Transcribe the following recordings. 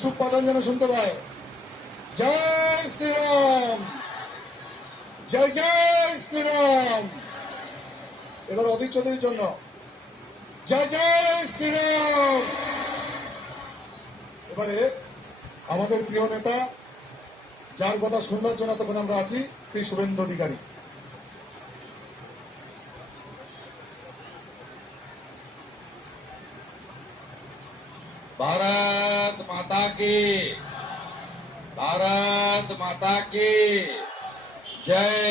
সুপাটান যেন শুনতে পায়। জয় শ্রীরাম, জয় জয় শ্রীরাম। এবার অধীর চৌধুরীর জন্য জয় জয় শ্রীরাম। এবারে আমাদের প্রিয় নেতা, যার কথা শুনবার জন্য তখন আমরা আছি, শ্রী শুভেন্দু অধিকারী। भारत माता की, भारत माता की जय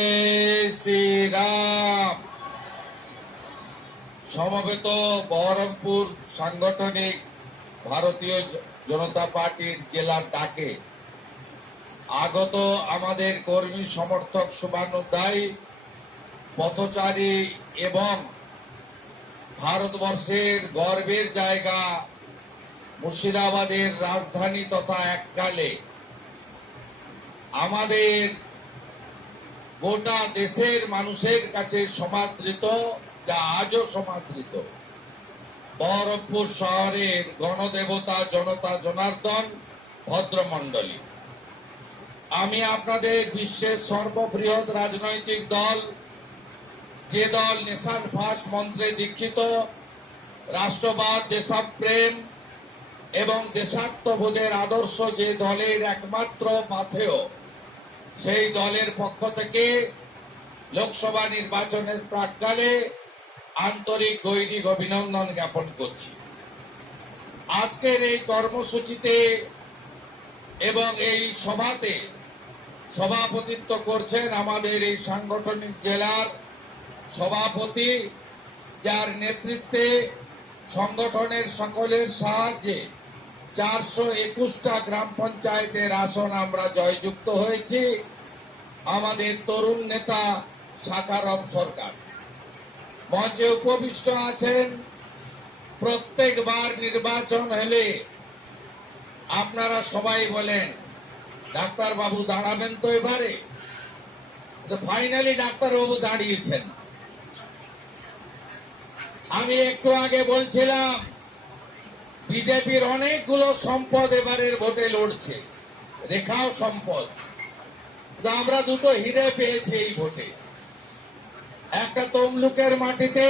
श्री राम। সমবেত বহরমপুর সাংগঠনিক ভারতীয় জনতা পার্টির জেলার ডাকে আগত আমাদের কর্মী সমর্থক শুভানুধ্যায়ী পথচারী এবং ভারতবর্ষের গর্বের জায়গা মুর্শিদাবাদের রাজধানী তথা এককালে আমাদের গোটা দেশের মানুষের কাছে সমাদৃত, যা আজও সমাদৃত, বহরমপুর শহরের গণদেবতা জনতা জনার্দন ভদ্রমণ্ডলী। আমি আপনাদের বিশ্বের সর্ববৃহৎ রাজনৈতিক দল, যে দল নেশন ফার্স্ট মন্ত্রে দীক্ষিত, রাষ্ট্রবাদ, দেশপ্রেম এবং দেশাত্মবোধের আদর্শ যে দলের একমাত্র পাথেয়, সেই দলের পক্ষ থেকে লোকসভা নির্বাচনের প্রাক্কালে আন্তরিক গৈরিক অভিনন্দন জ্ঞাপন করছি। আজকের এই কর্মসূচিতে এবং এই সভাতে সভাপতিত্ব করছেন আমাদের এই সাংগঠনিক জেলার সভাপতি, যার নেতৃত্বে সংগঠনের সকলের সাহায্যে 421টা গ্রাম পঞ্চায়েতের আসন আমরা জয়যুক্ত হয়েছি, আমাদের তরুণ নেতা শাকারব সরকার। মঞ্চে উপবিষ্ট আছেন। প্রত্যেকবার নির্বাচন হলে আপনারা সবাই বলেন, ডাক্তার বাবু দাঁড়াবেন তো এবারে? তো ফাইনালি ডাক্তার বাবু দাঁড়িয়েছেন। আমি একটু আগে বলছিলাম বিজেপির অনেকগুলো সম্পদ এবারের ভোটে লড়ছে, রেখাও সম্পদ। আমরা দুটো হিরে পেয়েছি এই ভোটে। একটা তমলুকের মাটিতে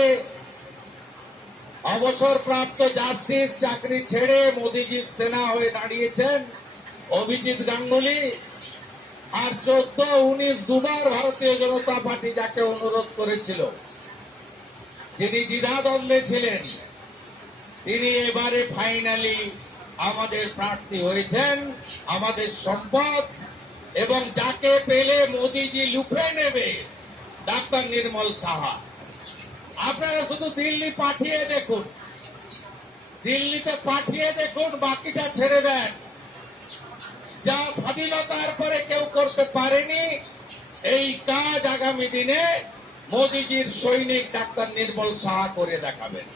অবসরপ্রাপ্ত জাস্টিস চাকরি ছেড়ে মোদিজির সেনা হয়ে দাঁড়িয়েছেন অভিজিৎ গাঙ্গুলি, আর 14-19 দুবার ভারতীয় জনতা পার্টি যাকে অনুরোধ করেছিল, যিনি দ্বিধাদ্বন্দ্বে ছিলেন, তিনি এবারে ফাইনালি আমাদের প্রার্থী হয়েছেন, আমাদের সম্পদ, এবং যাকে পেলে মোদিজি লুফে নেবে, ডাক্তার নির্মল সাহা। আপনারা শুধু দিল্লি পাঠিয়ে দেখুন, দিল্লিতে পাঠিয়ে দেখুন, বাকিটা ছেড়ে দেন। যা স্বাধীনতার পরে কেউ করতে পারেনি, এই কাজ আগামী দিনে মোদিজির সৈনিক ডাক্তার নির্মল সাহা করে দেখাবেন।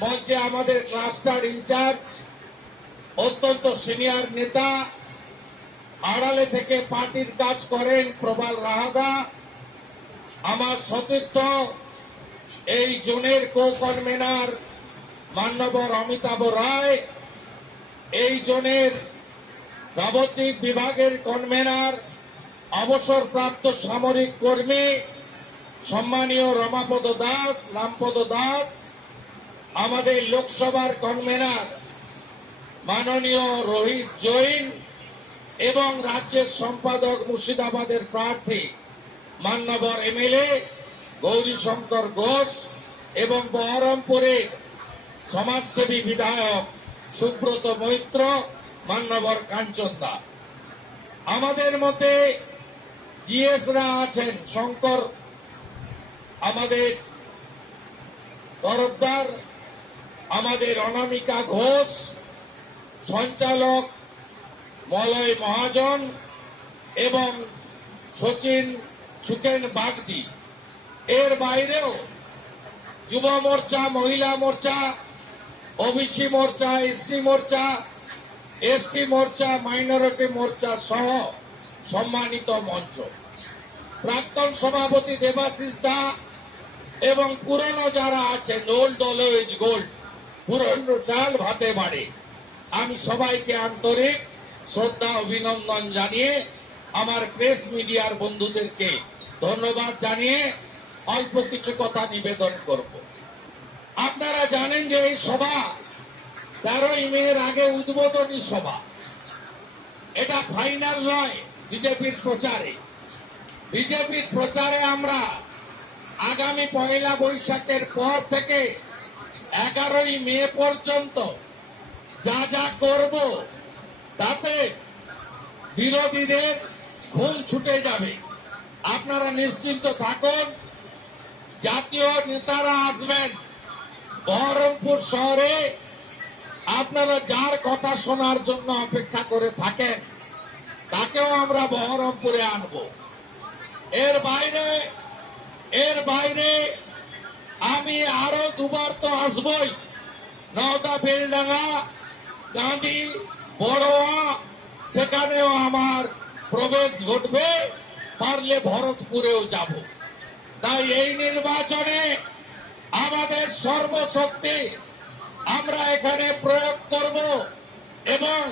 মঞ্চে আমাদের ক্লাস্টার ইনচার্জ, অত্যন্ত সিনিয়র নেতা, আড়ালে থেকে পার্টির কাজ করেন প্রবাল রাহাদা, আমার সতীর্থ এই জোনের কো কনভেনার মান্যবর অমিতাভ রায়, এই জোনের নবদ্বীপ বিভাগের কনভেনার অবসরপ্রাপ্ত সামরিক কর্মী সম্মানীয় রমাপদ দাস, রামপদ দাস, আমাদের লোকসভার কনভেনার মাননীয় রোহিত জৈন, এবং রাজ্যের সম্পাদক মুর্শিদাবাদের প্রার্থী মান্যবর এমএলএ গৌরীশঙ্কর ঘোষ, এবং বহরমপুরের সমাজসেবী বিধায়ক সুব্রত মৈত্র, মান্যবর কাঞ্চন দা। আমাদের মধ্যে জিএসরা আছেন, শঙ্কর আমাদের তরফদার, আমাদের অনামিকা ঘোষ, সঞ্চালক মলয় মহাজন, এবং সচিন সুকেন বাগদি। এর বাইরেও যুব মোর্চা, মহিলা মোর্চা, ওবিসি মোর্চা, এসসি মোর্চা, এসটি মোর্চা, মাইনরিটি মোর্চা সহ সম্মানিত মঞ্চ, প্রাক্তন সভাপতি দেবাশিস দা, এবং পুরনো যারা আছেন, ওল্ড অলওয়েজ গোল্ড, পুরনো চাল ভাতে বাড়ে, আমি সবাইকে আন্তরিক শ্রদ্ধা অভিনন্দন জানিয়ে আমার প্রেস মিডিয়ার বন্ধুদেরকে ধন্যবাদ জানিয়ে অল্প কিছু কথা নিবেদন করব। আপনারা জানেন যে এই সভা 13ই মের আগে উদ্বোধনী সভা, এটা ফাইনাল নয়। বিজেপির প্রচারে আমরা আগামী 1 বৈশাখের পর থেকে 11ই মে পর্যন্ত যা যা করব তাতে বিরোধীদের ঘুম ছুটে যাবে। আপনারা নিশ্চিন্ত থাকুন, জাতীয় নেতারা আসবেন বহরমপুর শহরে। আপনারা যার কথা শোনার জন্য অপেক্ষা করে থাকেন তাকেও আমরা বহরমপুরে আনব। এর বাইরে আমি আরো দুবার তো আসবই। নওদা, বেলডাঙ্গা, গান্ধী, বড়োয়া, সেখানেও আমার প্রবেশ ঘটবে। পারলে ভরতপুরেও যাব। তাই এই নির্বাচনে আমাদের সর্বশক্তি আমরা এখানে প্রয়োগ করব এবং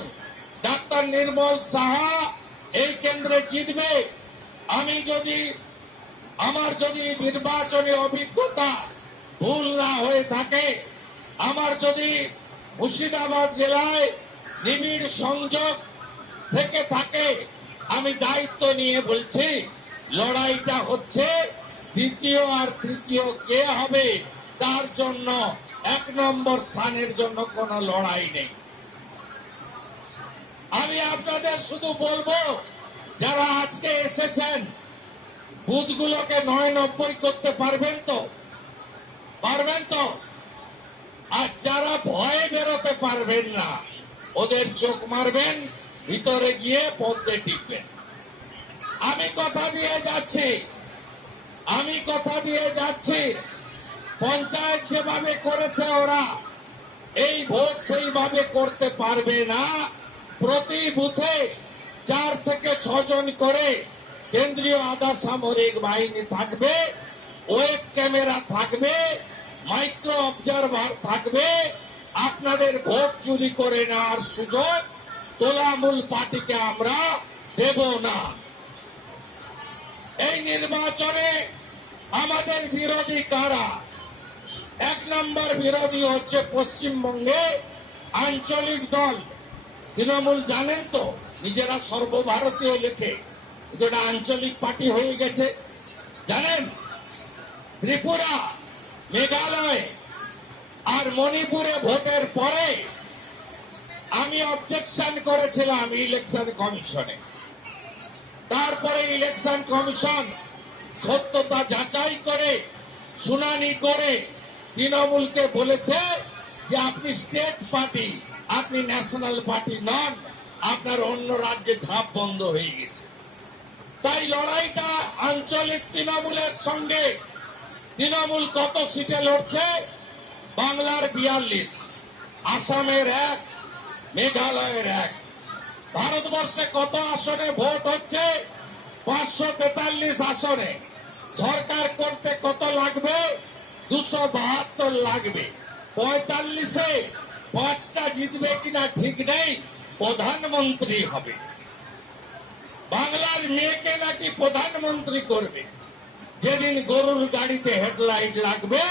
ডাক্তার নির্মল সাহা এই কেন্দ্রে জিতবে। আমার যদি নির্বাচনী অভিজ্ঞতা ভুল না হয়ে থাকে, আমার যদি মুর্শিদাবাদ জেলায় নিবিড় সংযোগ থেকে থাকে, আমি দায়িত্ব নিয়ে বলছি লড়াইটা হচ্ছে দ্বিতীয় আর তৃতীয় কে হবে তার জন্য। 1 নম্বর স্থানের জন্য কোনো লড়াই নেই। আমি আপনাদের শুধু বলবো, যারা আজকে এসেছেন বুথগুলোকে ৯-৯০ করতে পারবেন তো? আর যারা ভয়ে বেরোতে পারবেন না, ওদের চোখ মারবেন, ভিতরে গিয়ে পথে টিকবেন। আমি কথা দিয়ে যাচ্ছি পঞ্চায়েত যেভাবে করেছে ওরা এই ভোট সেইভাবে করতে পারবে না। প্রতি বুথে 4 থেকে 6 জন করে কেন্দ্রীয় আধা সামরিক বাহিনী থাকবে, ওয়েব ক্যামেরা থাকবে, মাইক্রো অবজারভার থাকবে। আপনাদের ভোট চুরি করে নেওয়ার সুযোগ তোলামূল পার্টিকে আমরা দেব না। এই নির্বাচনে আমাদের বিরোধী কারা? 1 নম্বর বিরোধী হচ্ছে পশ্চিমবঙ্গে আঞ্চলিক দল তৃণমূল। জানেন তো, নিজেরা সর্বভারতীয় লেখে, যেটা আঞ্চলিক পার্টি হয়ে গেছে। জানেন, ত্রিপুরা, মেঘালয় আর মণিপুরে ভোটের পরে আমি অবজেকশন করেছিলাম ইলেকশন কমিশনে। তারপরে ইলেকশন কমিশন সত্যতা যাচাই করে শুনানি করে তৃণমূলকে বলেছে যে আপনি স্টেট পার্টি, আপনি ন্যাশনাল পার্টি নন, আপনার অন্য রাজ্যে ঝাঁপ বন্ধ হয়ে গেছে। তাই লড়াইটা আঞ্চলিক তৃণমূলের সঙ্গে। তৃণমূল কত সিটে লড়ছে? বাংলার 42, আসামের 1, মেঘালয়ের 1। ভারতবর্ষে কত আসনে ভোট হচ্ছে? 543 আসনে। সরকার করতে কত লাগবে? 272 লাগবে। 45-এ 5টা জিতবে কিনা ঠিক নেই, প্রধানমন্ত্রী হবে। বাংলার মেয়েকে নাকি প্রধানমন্ত্রী করবে। যেদিন গরুর গাড়িতে হেডলাইট লাগবে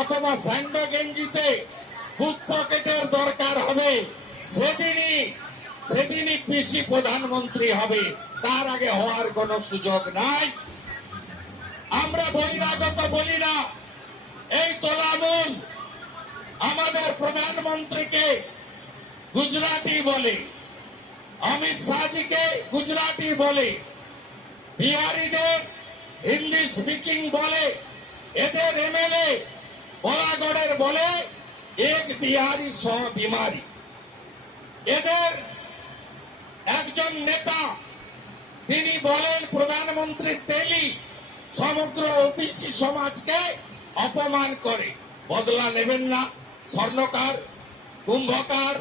অথবা স্যান্ডো গেঞ্জিতে বুক পকেটের দরকার হবে, সেদিনই পিসি প্রধানমন্ত্রী হবে। তার আগে হওয়ার কোনো সুযোগ নাই। আমরা বহিরাগত বলি না। এই তোলামূল আমাদের প্রধানমন্ত্রীকে গুজরাটি বলে, অমিত শাহজিকে গুজরাটি বলে, বিহারীদের হিন্দি স্পিকিং বলে, এদের এমএলএ বলাগড়ের বলে এক বিহারি 100 বিমারি। এদের একজন নেতা তিনি বলেন প্রধানমন্ত্রী তেলি সমগ্র ওবিসি সমাজকে অপমান করে। বদলা নেবেন না? স্বর্ণকার, কুম্ভকার,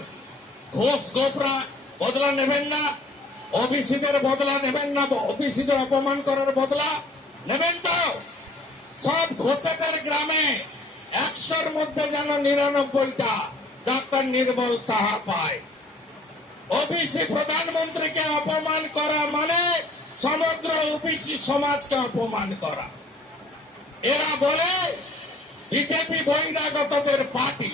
ঘোষ গোপরা বদলা নেবেন না? ওবিসিদের বদলা নেবেন না? ওবিসিদের অপমান করার বদলা নেবেন তো? সব ঘোষেদের গ্রামে 100-র মধ্যে যেন 99টা ডাক্তার নির্মল সাহা পায়। ওবিসি প্রধানমন্ত্রীকে অপমান করা মানে সমগ্র ওবিসি সমাজকে অপমান করা। এরা বলে বিজেপি বহিরাগতদের পার্টি,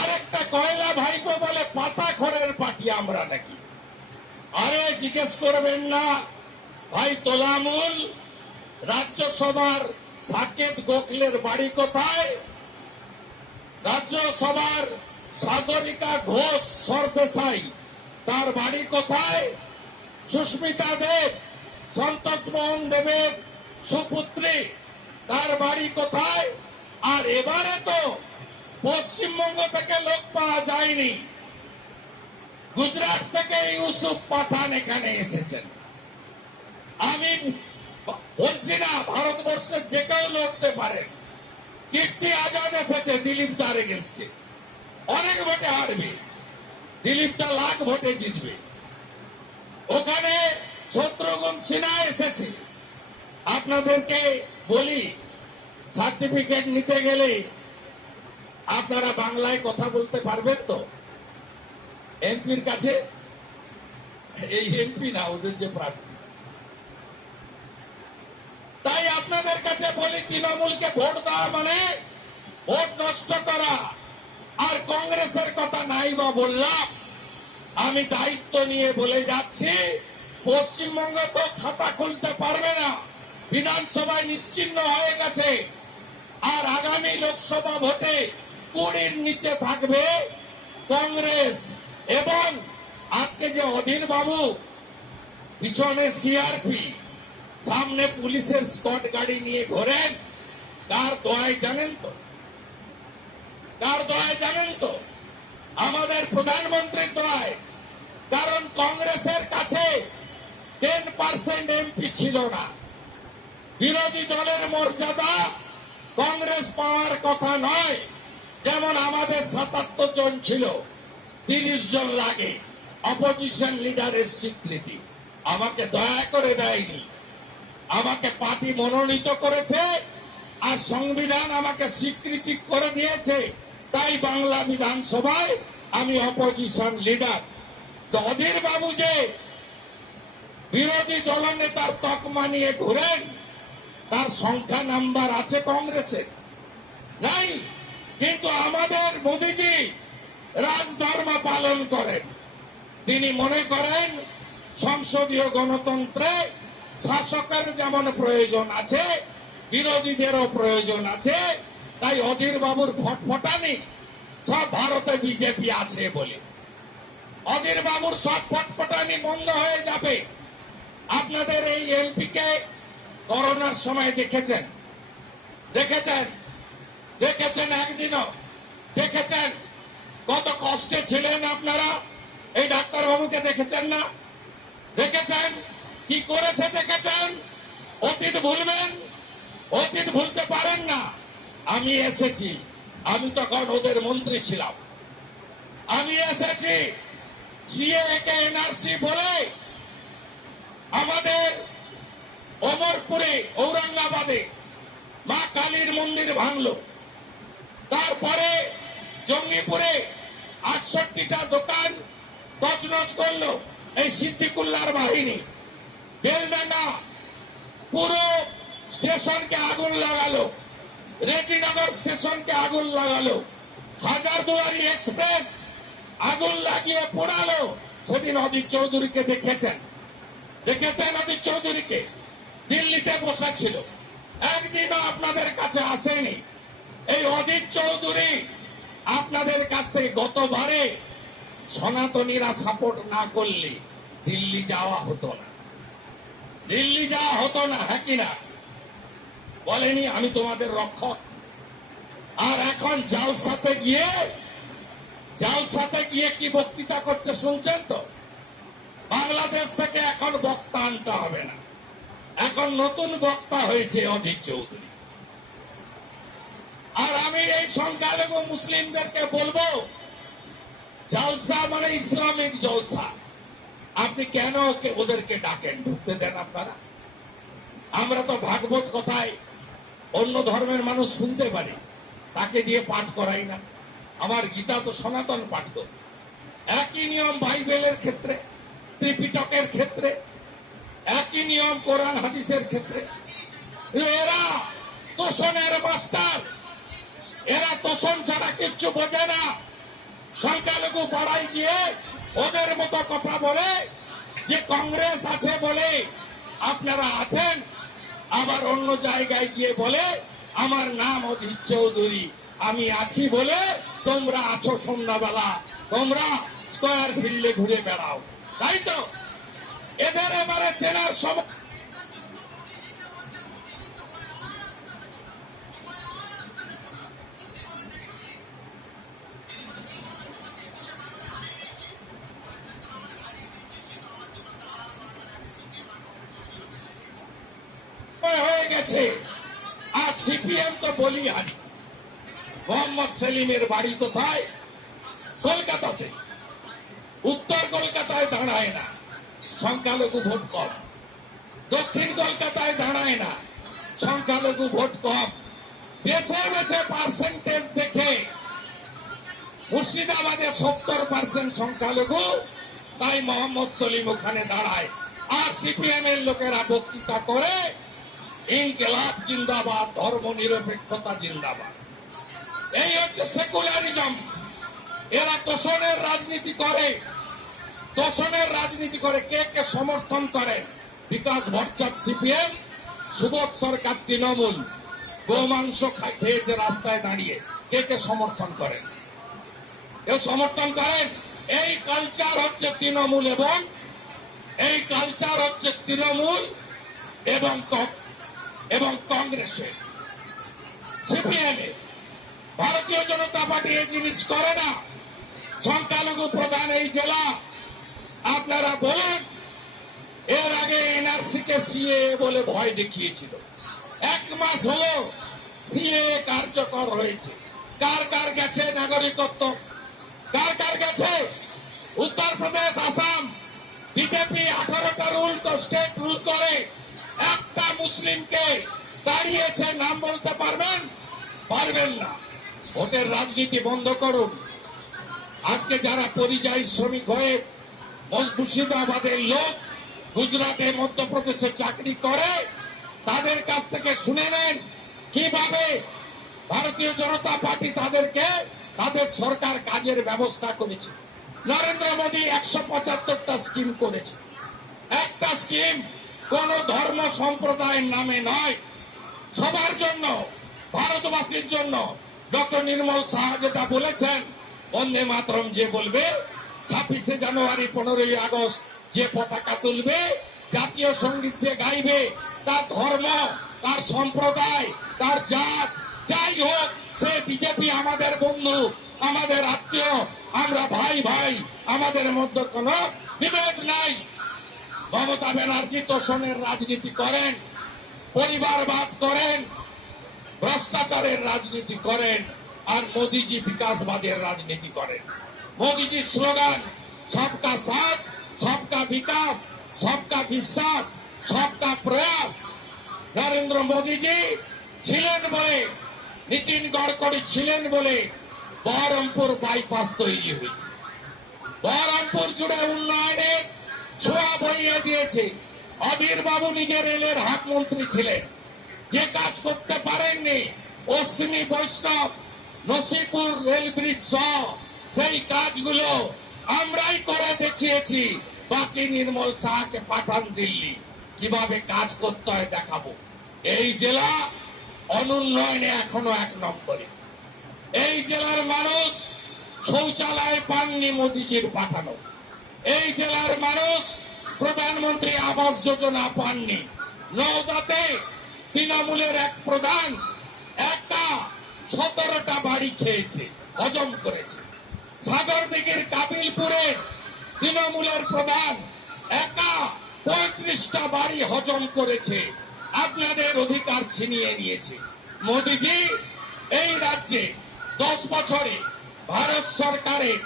আরেকটা কয়লা ভাইপো বলে পাতাখরের পার্টি আমরা নাকি। আরে জিজ্ঞেস করবেন না ভাই তোলামুল, রাজ্যসভার সাকেত গোখলের বাড়ি কোথায়? রাজ্যসভার সাগরিকা ঘোষ সরদেশাই, তার বাড়ি কোথায়? সুস্মিতা দেব, সন্তোষ মোহন দেবের সুপুত্রী, তার বাড়ি কোথায়? আর এবারে তো পশ্চিমবঙ্গ থেকে লোক পাওয়া যায়নি, গুজরাট থেকে ইউসুফ পাঠান এখানে এসেছেন। আমি বলছি না ভারতবর্ষের যে কেউ লড়তে পারেন। কীর্তি আজাদ এসেছে দিলীপ দার এগেনস্টে, অনেক ভোটে হারবে, দিলীপটা লাখ ভোটে জিতবে। ওখানে শত্রুঘ্ন সিনহা এসেছে। আপনাদেরকে বলি, সার্টিফিকেট নিতে গেলে আপনারা বাংলায় কথা বলতে পারবেন তো? এমপির কাছে, এই এমপি না, ওদের যে প্রার্থী। তাই আপনাদের কাছে বলি, তৃণমূলকে ভোট দেওয়া মানে ভোট নষ্ট করা। আর কংগ্রেসের কথা নাই বা বললাম, আমি দায়িত্ব নিয়ে বলে যাচ্ছি, পশ্চিমবঙ্গ তো খাতা খুলতে পারবে না, বিধানসভায় নিশ্চিহ্ন হয়ে গেছে। আর আগামী লোকসভা ভোটে 20-র নিচে থাকবে কংগ্রেস। এবং আজকে যে অধীর বাবু, পিছনে সিআরপি, সামনে পুলিশের স্কট গাড়ি নিয়ে ঘোরেন, কার দোয়ায় জানেন তো? কার দোয়ায় জানেন তো? আমাদের প্রধানমন্ত্রীর দোয়ায়। কারণ কংগ্রেসের কাছে 10% এমপি ছিল না। বিরোধী দলের মর্যাদা কংগ্রেস পাওয়ার কথা নয়। যেমন আমাদের 77 জন ছিল, 30 জন লাগে অপোজিশন লিডারের স্বীকৃতি। আমাকে দয়া করে দেয়নি, আমাকে পার্টি মনোনীত করেছে আর সংবিধান আমাকে স্বীকৃতি করে দিয়েছে। তাই বাংলা বিধানসভায় আমি অপোজিশন লিডার। তো অধীর বাবু যে বিরোধী দলনেতার তকমা নিয়ে ঘুরেন, তার সংখ্যা নাম্বার আছে কংগ্রেসের? নাই। কিন্তু আমাদের মোদিজি রাজধর্ম পালন করেন। তিনি মনে করেন সংসদীয় গণতন্ত্রে শাসকের যেমন প্রয়োজন আছে, বিরোধীদেরও প্রয়োজন আছে। তাই অধীর বাবুর ফটফটানি সব ভারতে বিজেপি আছে বলে। অধীর বাবুর সব ফটফটানি বন্ধ হয়ে যাবে। আপনাদের এই এমপিকে করোনার সময় দেখেছেন, দেখেছেন একদিনও দেখেছেন কত কষ্টে ছিলেন আপনারা? এই ডাক্তার বাবুকে দেখেছেন না? দেখেছেন কি করেছে? দেখেছেন? অতীত ভুলবেন? অতীত ভুলতে পারেন না। আমি এসেছি, আমি তখন ওদের মন্ত্রী ছিলাম। আমি এসেছি সিএ কে এনআরসি বলে আমাদের অমরপুরে, ঔরঙ্গাবাদে মা কালীর মন্দির ভাঙলো। তারপরে জঙ্গিপুরে 68টা দোকান তছনছ করলো এই সিদ্দিকুল্লাহর বাহিনী। বেলডাঙ্গা পুরো স্টেশনকে আগুন লাগালো, রেজিনগর স্টেশনকে আগুন লাগালো, হাজারদুয়ারি এক্সপ্রেস আগুন লাগিয়ে পোড়ালো। সেদিন অধীর চৌধুরীকে দেখেছেন? অধীর চৌধুরীকে দিল্লিতে বসেছিল, একদিনও আপনাদের কাছে আসেনি। এই অধীর চৌধুরী আপনাদের কাছ থেকে গতবারে সনাতনীরা সাপোর্ট না করলে দিল্লি যাওয়া হতো না, হ্যাঁ কিনা? বলেনি আমি তোমাদের রক্ষক? আর এখন জালসাতে গিয়ে কি বক্তৃতা করছে শুনছেন তো? বাংলাদেশ থেকে এখন বক্তা আনতে হবে না, এখন নতুন বক্তা হয়েছে অধীর চৌধুরী। আর আমি এই সংখ্যালঘু মুসলিমদেরকে বলবো, জালসা মানে ইসলামিক জলসা। আপনি কেন ওদেরকে ডাকেন? ঢুকতে দেন আপনারা। আমরা তো ভাগবত কথায় অন্য ধর্মের মানুষ শুনতে পারি, তাকে দিয়ে পাঠ করাই না। আমার গীতা তো সনাতন পাঠ করব। একই নিয়ম বাইবেলের ক্ষেত্রে, ত্রিপিটকের ক্ষেত্রে, একই নিয়ম কোরআন হাদিসের ক্ষেত্রে। এরা তোষণের মাস্টার, এরা তোষণ ছাড়া কিচ্ছু বোঝে না। সংখ্যালঘু পাড়ায় গিয়ে ওদের মতো কথা বলে যে কংগ্রেস আছে বলে আপনারা আছেন, আবার অন্য জায়গায় গিয়ে বলে আমার নাম অধীর চৌধুরী, আমি আছি বলে তোমরা আছো সন্ধ্যাবেলা, তোমরা স্কয়ার ফিল্ডে ঘুরে বেড়াও, তাই তো? এদের এবারে চেনার সময় হয়ে গেছে। আর সিপিএম তো বলি হারি। মোহাম্মদ সেলিমের বাড়ি কোথায়? কলকাতাতে। উত্তর কলকাতায় দাঁড়ায় না, সংখ্যালঘু ভোট কম। দক্ষিণ কলকাতায় দাঁড়ায় না, সংখ্যালঘু ভোট কম। বেছে বেছে পার্সেন্টেজ দেখে মুর্শিদাবাদে 70% সংখ্যালঘু, তাই মোহাম্মদ সলিম ওখানে দাঁড়ায়। আর সিপিএম এর লোকেরা বক্তৃতা করে ইনকিলাব জিন্দাবাদ, ধর্ম নিরপেক্ষতা জিন্দাবাদ। এই হচ্ছে সেকুলারিজম। এরা তোষণের রাজনীতি করে, তোষণের রাজনীতি করে। কে কে সমর্থন করে? বিকাশ ভট্টাচার্য সিপিএম, সুবোধ সরকার তৃণমূল। গোমাংস খেয়েছে রাস্তায় দাঁড়িয়ে। কে কে সমর্থন করেন? কেউ সমর্থন করেন? এই কালচার হচ্ছে তৃণমূল, এবং এই কালচার হচ্ছে তৃণমূল এবং কংগ্রেসের। সিপিএম এ ভারতীয় জনতা পার্টি এই জিনিস করে না। সংখ্যালঘু প্রধান এই জেলা। আপনারা বলেন, এর আগে এনআরসি কে সিএ বলে ভয় দেখিয়েছিল। 1 মাস হলো সিএ কার্যকর হয়েছে। কার কার গেছে নাগরিকত্ব? কার কার গেছে? উত্তরপ্রদেশ, আসাম বিজেপি 18টা রুল তো স্টেট রুল করে একটা মুসলিমকে দাঁড়িয়েছে। নাম বলতে পারবেন? পারবেন না। ভোটের রাজনীতি বন্ধ করুন। আজকে যারা পরিযায়ী শ্রমিক হয়ে মুর্শিদাবাদের লোক গুজরাটে, মধ্যপ্রদেশে চাকরি করে, তাদের কাছ থেকে শুনে নেন কিভাবে ভারতীয় জনতা পার্টি তাদেরকে, তাদের সরকার কাজের ব্যবস্থা করেছে। নরেন্দ্র মোদী 175টা স্কিম করেছে। একটা স্কিম কোন ধর্ম সম্প্রদায়ের নামে নয়, সবার জন্য, ভারতবাসীর জন্য। ডক্টর নির্মল শাহ যেটা বলেছেন, বন্দে মাতরম যে বলবে, 26শে জানুয়ারি, 15ই আগস্ট যে পতাকা তুলবে, জাতীয় সঙ্গীত যে গাইবে, তার ধর্ম, তার সম্প্রদায়, তার জাত যাই হোক, সে বিজেপি আমাদের বন্ধু, আমাদের আত্মীয়, আমরা ভাই ভাই, আমাদের মধ্যে কোনো বিভেদ নাই। মমতা ব্যানার্জি তোষণের রাজনীতি করেন, পরিবারবাদ করেন, ভ্রষ্টাচারের রাজনীতি করেন, আর মোদীজি বিকাশবাদের রাজনীতি করেন। মোদীজির স্লোগান সবকা সাথ, সবকা বিকাশ, সবকা বিশ্বাস, সবকা প্রয়াস। নরেন্দ্র মোদীজি ছিলেন বলে, নীতিন গডকরি ছিলেন বলে বহরমপুর বাইপাস তৈরি হয়েছে। বহরমপুর জুড়ে উন্নয়নের ছোঁয়া বইয়ে দিয়েছে। অধীর বাবু নিজে রেলের হাট মন্ত্রী ছিলেন, যে কাজ করতে পারেননি অশ্বিনী বৈষ্ণব, নসিপুর রেল ব্রিজ সহ সেই কাজগুলো আমরাই করে দেখিয়েছি। বাকি নির্মল শাহকে পাঠান দিল্লি, কিভাবে কাজ করতে হয় দেখাবো। এই জেলা অনুন্নয়নে এখনো 1 নম্বরে। এই জেলার মানুষ শৌচালয় পাননি মোদীজির পাঠানো। এই জেলার মানুষ প্রধানমন্ত্রী আবাস যোজনা পাননি। নওদাতে তৃণমূলের এক প্রধান একা 17টা বাড়ি খেয়েছে, হজম করেছে। সাগরদিঘির কাবিলপুরে তৃণমূলের প্রধান একা 35টা বাড়ি হজম করেছে। আপনাদের অধিকার ছিনিয়ে নিয়েছে। মোদীজি এই রাজ্যে 10 বছরে ভারত সরকারের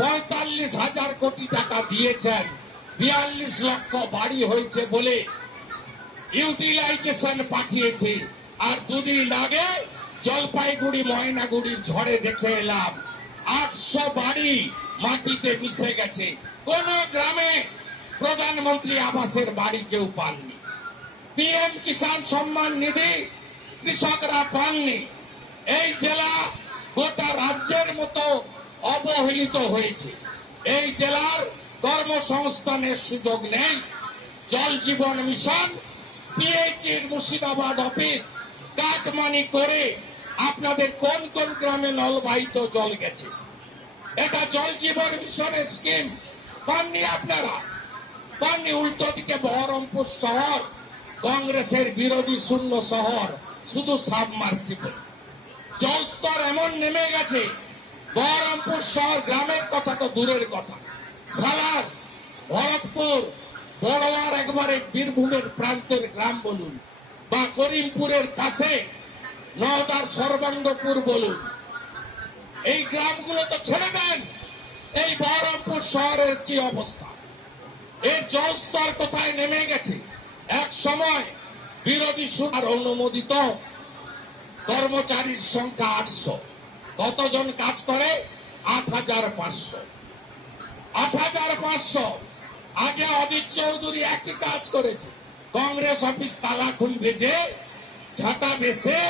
45,000 কোটি টাকা দিয়েছেন। 42 লক্ষ বাড়ি হয়েছে বলে ইউটিলাইজেশন পাঠিয়েছে। আর 2 দিন আগে জলপাইগুড়ি, ময়নাগুড়ির ঝড়ে দেখে এলাম 800 বাড়ি মাটিতে মিশে গেছে। কোন গ্রামে প্রধানমন্ত্রী আবাসের বাড়ি কেউ পাননি। পিএম কিষাণ সম্মান নিধি কৃষকরা পাননি। এই জেলা গোটা রাজ্যের মতো অবহেলিত হয়েছে। এই জেলার কর্মসংস্থানের সুযোগ নেই। জল জীবন মিশন পিএইচির মুর্শিদাবাদ অফিস কাটমানি করে আপনাদের কোন কোন গ্রামে নলবাহিত জল গেছে? এটা জল জীবন মিশনের স্কিম পাননি আপনারা, পাননি। উল্টো দিকে বহরমপুর শহর কংগ্রেসের বিরোধী শূন্য শহর, শুধু সাবমার্সিবল। জলস্তর এমন নেমে গেছে, বহরমপুর শহর গ্রামের কথা তো দূরের কথা, সালার, ভরতপুর, বড়োয়ার একবারে বীরভূমের প্রান্তের গ্রাম বলুন, বা করিমপুরের পাশে নওদার সর্বাঙ্গপুর বলুন, এই গ্রামগুলো তো ছেড়ে দেন। এই বহরমপুর শহরের কি অবস্থা? এর জলস্তর কোথায় নেমে গেছে? এক সময় বিরোধী সুর অনুমোদিত কর্মচারীর সংখ্যা 800। কতজন কাজ করে? 8500। 8500। আগে অদিত চৌধুরী একই কাজ করেছে। কংগ্রেস অফিস তালা খুলবে যে, ছাতা বেসে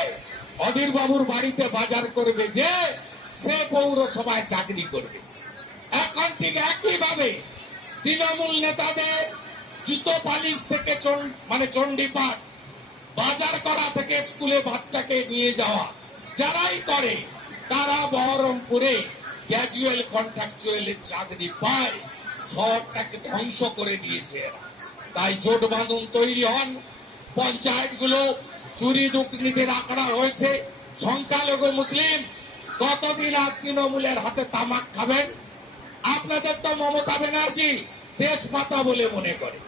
অধীর বাবুর বাড়িতে বাজার করবে যে, সে পৌরসভায় চাকরি করবে। এখন ঠিক একইভাবে তৃণমূল নেতাদের জুতো পালিশ থেকে মানে চণ্ডীপাঠ, বাজার করা থেকে স্কুলে বাচ্চাকে নিয়ে যাওয়া, যারাই করে তারা বহরমপুরে ক্যাজুয়াল কন্ট্রাকচুয়ালের চাকরি পায়। শহরটাকে ধ্বংস করে দিয়েছে এরা। তাই জোট বাঁধন তৈরি হন। পঞ্চায়েতগুলো চুরি দুর্নীতির আঁকড়া হয়েছে। সংখ্যালঘু মুসলিম কতদিন আর তৃণমূলের হাতে তামাক খাবেন? আপনাদের তো মমতা ব্যানার্জি তেজপাতা বলে মনে করে,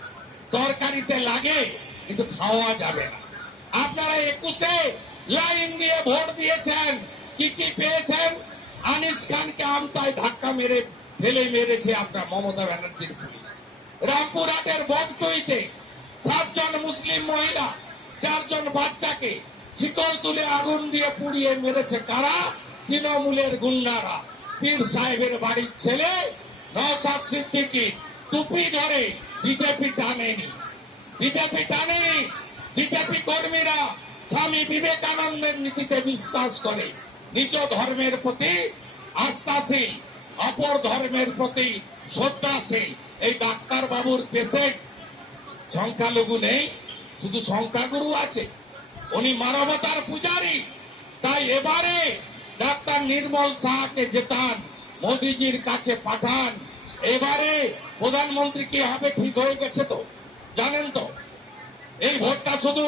তরকারিতে লাগে কিন্তু খাওয়া যাবে না। আপনারা 21-এ লাইন দিয়ে ভোট দিয়েছেন, কি কি পেয়েছেন? আনিস খানকে আমতায় ধাক্কা মেরে ফেলে মেরেছে আপনার মমতা ব্যানার্জির পুলিশ। রামপুরহাটের বগটুইতে 7 জন মুসলিম মহিলা 4 জন বাচ্চাকে শিকল তুলে আগুন দিয়ে পুড়িয়ে মেরেছে কারা? তৃণমূলের গুন্ডারা। পীর সাহেবের বাড়ির ছেলে নওশাদ সিদ্দিকী টুপি ধরে বিজেপি টানেনি, বিজেপি টানেনি। বিজেপি কর্মীরা স্বামী বিবেকানন্দের নীতিতে বিশ্বাস করে, নিজ ধর্মের প্রতি আস্থাশীল, অপর ধর্মের প্রতি শ্রদ্ধাশীল। এই ডাক্তার বাবুর পেশেন্ট সংখ্যালঘু নেই, শুধু সংখ্যাগুরু আছে। উনি মানবতার পূজারী। তাই এবারে ডাক্তার নির্মল শাহকে জেতান, মোদিজির কাছে পাঠান। এবারে প্রধানমন্ত্রী কি হবে ঠিক হয়ে গেছে তো, জানেন তো। এই ভোটটা শুধু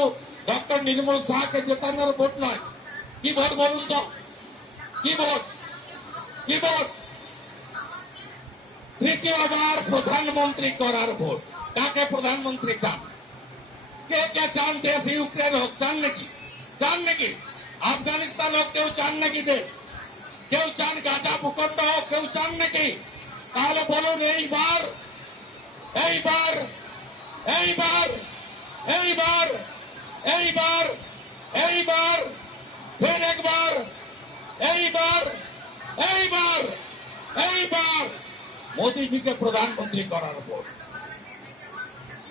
ডক্টর নির্মল শাহকে জেতানোর ভোট নয়। কি ভোট বলুন তো? কি ভোট? কি ভোট? তৃতীয়বার প্রধানমন্ত্রী করার ভোট। কাকে প্রধানমন্ত্রী চান? কে কে চান দেশ ইউক্রেন হোক? চান নাকি? চান নাকি আফগানিস্তান হোক? কেউ চান নাকি দেশ? কেউ চান গাজা ভূখণ্ড হোক? কেউ চান নাকি? তাহলে বলুন এইবার, এইবার, এইবার, এইবার, এইবার, এইবার, ফের একবার, এইবার, এইবার, এইবার মোদিজিকে প্রধানমন্ত্রী করার ভোট।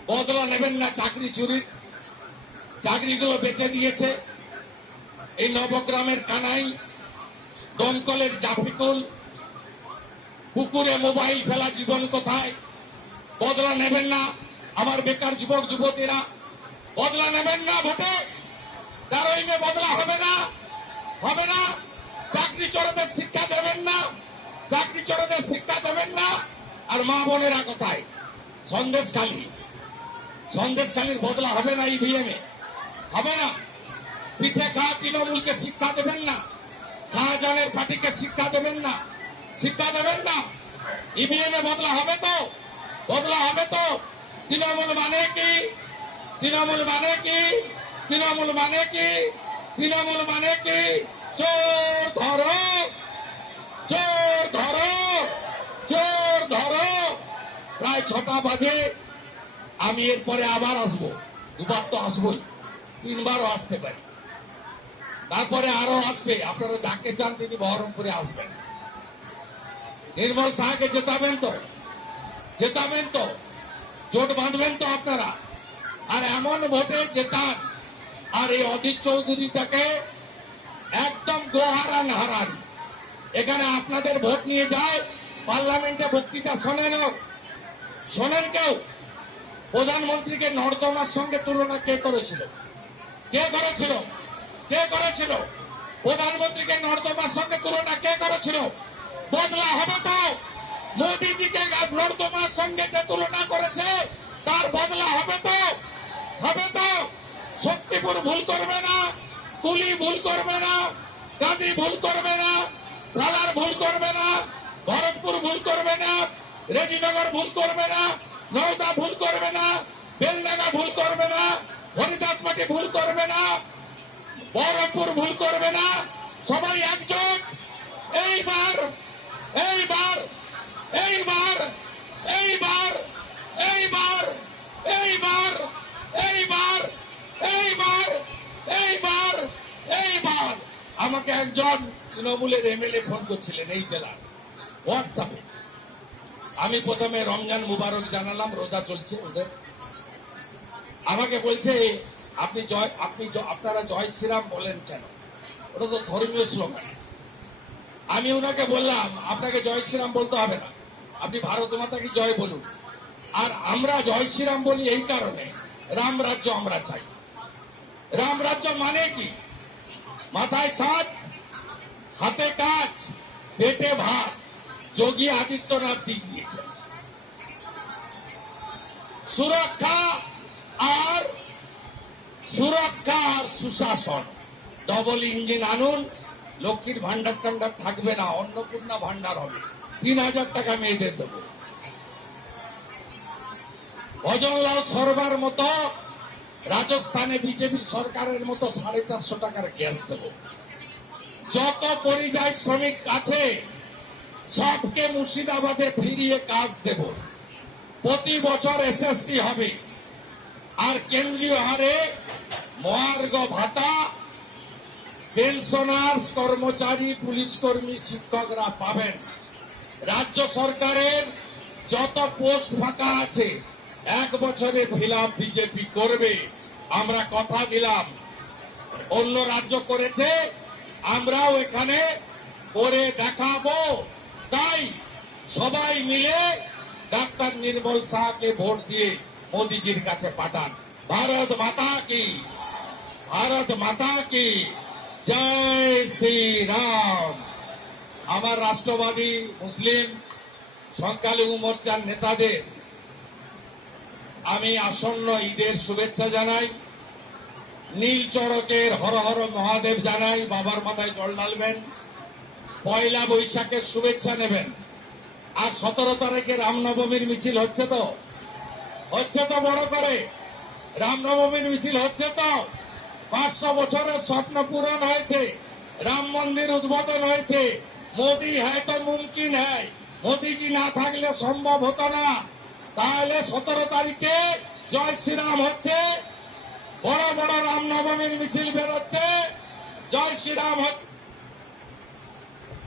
বদলা নেবেন না চাকরি চুরির। চাকরিগুলো বেঁচে দিয়েছে এই নবগ্রামের কানাই, দমকলের জাফিকুল, পুকুরে মোবাইল ফেলা জীবন কোথায়? বদলা নেবেন না আমার বেকার যুবক যুবতীরা? বদলা নেবেন না ভোটে? 13ই মে বদলা হবে না, হবে না। চাকরি চোরদের শিক্ষা দেবেন না, চাকরি চোরদের শিক্ষা দেবেন না। আর মা বোনেরা কোথায়? সন্দেশখালী, সন্দেশখালীর বদলা হবে না ইভিএম এ, হবে না। পিঠে খাওয়া তৃণমূলকে শিক্ষা দেবেন না, শাহজাহানের পার্টিকে শিক্ষা দেবেন না, শিক্ষা দেবেন না। ইভিএম এ বদলা হবে তো, বদলা হবে তো। তৃণমূল মানে কি? তৃণমূল মানে কি? তৃণমূল মানে কি? তৃণমূল মানে কি? চোর ধরো, চোর ধরো, চোর ধরো। প্রায় 6টা বাজে। আমি এরপরে আবার আসবো, দুবার তো আসবোই, 3বারও আসতে পারি। তারপরে আরো আসবে। আপনারা যাকে চান তিনি বহরমপুরে আসবেন। নির্মল শাহকে জেতাবেন তো? জেতাবেন তো? জোট বাঁধবেন তো আপনারা? আর এমন ভোটে জেতান, আর এই অজিত চৌধুরীটাকে একদম গোহারান হারান। এখানে আপনাদের ভোট নিয়ে যায়, পার্লামেন্টে বক্তৃতা শোনেন, শোনেন কেউ? প্রধানমন্ত্রীকে নর্দমার সঙ্গে তুলনা কে করেছিল? কে করেছিল? কে করেছিল? প্রধানমন্ত্রীকে নর্দমার সঙ্গে তুলনা কে করেছিল? বদলা হবে তো? মোদীজিকে নর্দমার সঙ্গে যে তুলনা করেছে তার বদলা হবে তো? হবে তো? শক্তিপুর ভুল করবে না, কুলি ভুল করবে না, গান্ধী ভুল করবে না, সালার ভুল করবে না, ভরতপুর ভুল করবে না, রেজিনগর ভুল করবে না, নওদা ভুল করবে না, বেলডাঙ্গা ভুল করবে না, হরিদাসমাটি ভুল করবে না, বহরমপুর ভুল করবে না। সবাই একজোট। এইবার এইবার এইবার এইবার এইবার এইবার এইবার এইবার এইবার এইবার আমাকে একজন তৃণমূলের এমএলএ ফোন করছিলেন এই জেলার হোয়াটসঅ্যাপে। আমি প্রথমে রমজান মুবারক জানালাম, রোজা চলছে ওদের। আমাকে বলছে আপনারা জয় শ্রীরাম বলেন কেন? ওটা তো ধর্মীয় স্লোগান। আমি ওনাকে বললাম আপনাকে জয় শ্রীরাম বলতে হবে না, আপনি ভারত মাতাকে জয় বলুন। আর আমরা জয় শ্রীরাম বলি এই কারণে, রাম রাজ্য আমরা চাই। রাম রাজ্য মানে কি? মাথায় ছাদ, হাতে কাজ, পেটে ভাত। যোগী আদিত্যনাথ দিয়ে দিয়েছেন। সুরক্ষা আর সুশাসন, ডবল ইঞ্জিন আনুন। লক্ষ্মীর ভান্ডার টান্ডার থাকবে না, অন্নপূর্ণা ভান্ডার হবে, 3,000 টাকা মেয়েদের দেবো। ভজনলাল সরবার মতো রাজস্থানে বিজেপি সরকারের মতো 450 টাকার গ্যাস দেবো। যত পরিযায়ী শ্রমিক আছে সবকে মুর্শিদাবাদে ফিরিয়ে কাজ দেব। প্রতি বছর এসএসসি হবে, আর কেন্দ্রীয় হারে মহার্ঘ ভাতা পেনশনার্স, কর্মচারী, পুলিশ কর্মী, শিক্ষকরা পাবেন। রাজ্য সরকারের যত পোস্ট ফাঁকা আছে 1 বছরে ফিল আপ বিজেপি করবে। আমরা কথা দিলাম, অন্য রাজ্য করেছে, আমরাও এখানে করে দেখাবো। তাই সবাই মিলে ডাক্তার নির্মল শাহকে ভোট দিয়ে মোদীজির কাছে পাঠান। ভারত মাতা কি, ভারত মাতা কি জয় শ্রী রাম। আমার রাষ্ট্রবাদী মুসলিম সংখ্যালঘু মোর্চার নেতাদের আমি আসন্ন ঈদের শুভেচ্ছা জানাই। নীল চড়কের হর হর মহাদেব জানাই, বাবার মাথায় জল ঢালবেন। পয়লা বৈশাখের শুভেচ্ছা নেবেন। আর 17 তারিখে রামনবমীর মিছিল হচ্ছে তো বড় করে। রামনবমীর মিছিল হচ্ছে তো। 500 বছরের স্বপ্ন পূরণ হয়েছে, রাম মন্দির উদ্বোধন হয়েছে। মোদি হ্যায় তো মুমকিন হ্যায়, মোদিজি না থাকলে সম্ভব হতো না। তাহলে 17 তারিখে জয় শ্রীরাম হচ্ছে, বড় বড় রামনবমীর মিছিল বেরোচ্ছে, জয় শ্রীরাম হচ্ছে।